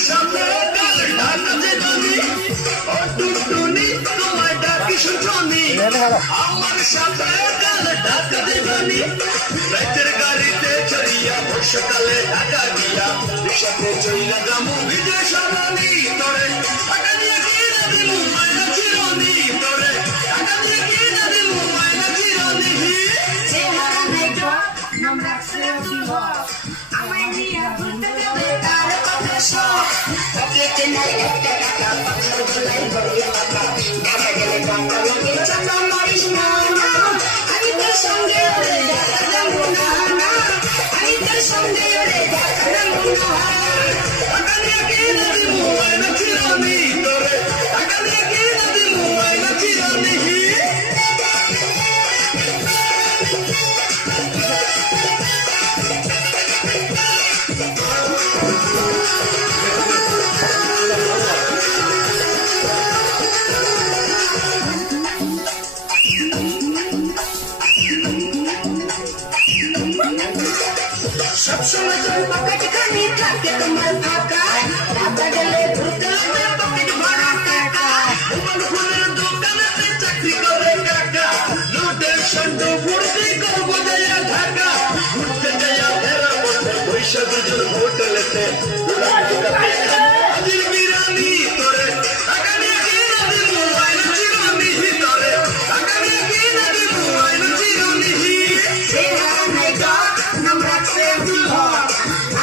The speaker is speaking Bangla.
সাথে কাল ঢাকা জীবনী ও টুনটুনি তোমায় ডাকি সুজনি আমার সাথে কাল ঢাকা জীবনী রাতের গাড়িতে চড়িয়া বর্ষাকালে ঢাকা গিয়া রিসাতে চইলা যামু বিদেশ রানী তোরে টাকা দিয়ে কিনা দিমু মাইনা চিরনি তোরে টাকা দিয়ে কিনা দিমু মাইনা চিরনি চেহারা দেখো আমরা সেও আমায় নিয়ে ঘুরতে যাবে তার কথা সব পকেটে নাই একটা টাকা পাথর গলায় ভরিয়ে টাকা ঢাকা গেলে টাকা লাগে চাপা মারিস না আমি তোর সঙ্গে ওরে দেখা যাবো না আমি তোর সঙ্গে ওরে দেখা যাবো না টাকা দিয়ে কিনা দিমু মাইনা চিরনি তোরে টাকা দিয়ে কিনা দিমু মাইনা চিরনি সবসময় তোর পকেট খালি থাকে তোমার ফাঁকা ঢাকা গেলে ঘুরতে হবে পকেট ভরা টাকা মোবাইল ফোনের দোকানেতে চাকরি করে কাকা নো টেনশন তো ভর্তি করবো যাইয়া ঢাকা ঘুরতে যাইয়া ফেরা পড়তে পয়সা দুজন হোটেলেতে